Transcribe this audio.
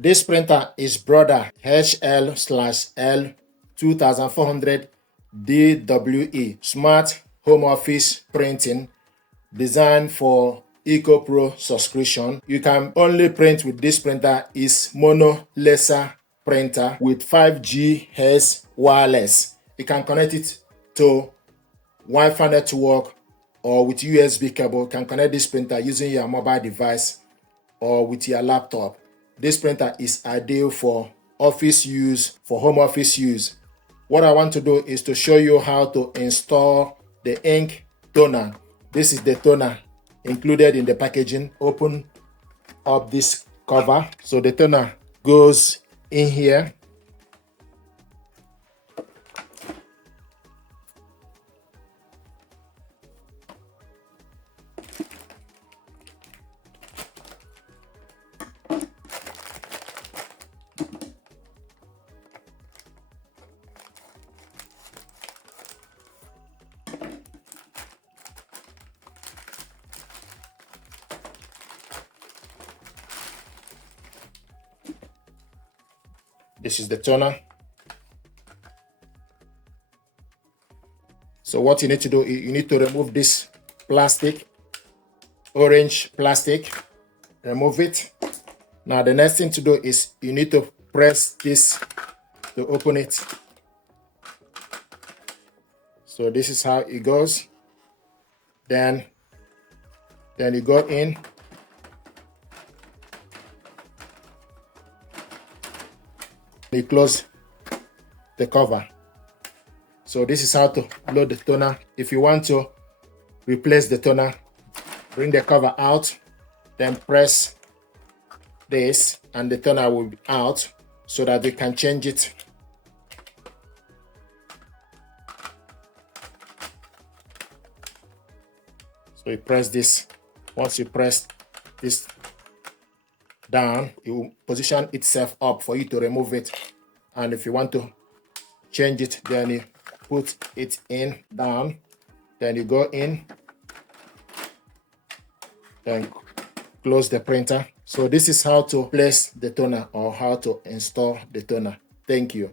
This printer is Brother HL-L2400DWE Smart Home Office Printing, designed for EcoPro subscription. You can only print with this printer is mono laser printer with 5G wireless. You can connect it to Wi-Fi network or with USB cable. You can connect this printer using your mobile device or with your laptop. This printer is ideal for office use, for home office use. What I want to do is to show you how to install the ink toner. This is the toner included in the packaging. Open up this cover. So the toner goes in here. This is the toner. So what you need to do is you need to remove this plastic, orange plastic. Remove it. Now the next thing to do is you need to press this to open it. So this is how it goes. Then you go in. You close the cover. So this is how to load the toner. If you want to replace the toner, bring the cover out, then press this and the toner will be out so that you can change it. So you press this. Once you press this down, it will position itself up for you to remove it. And if you want to change it, then you put it in down, then you go in, then close the printer. So this is how to place the toner or how to install the toner. Thank you.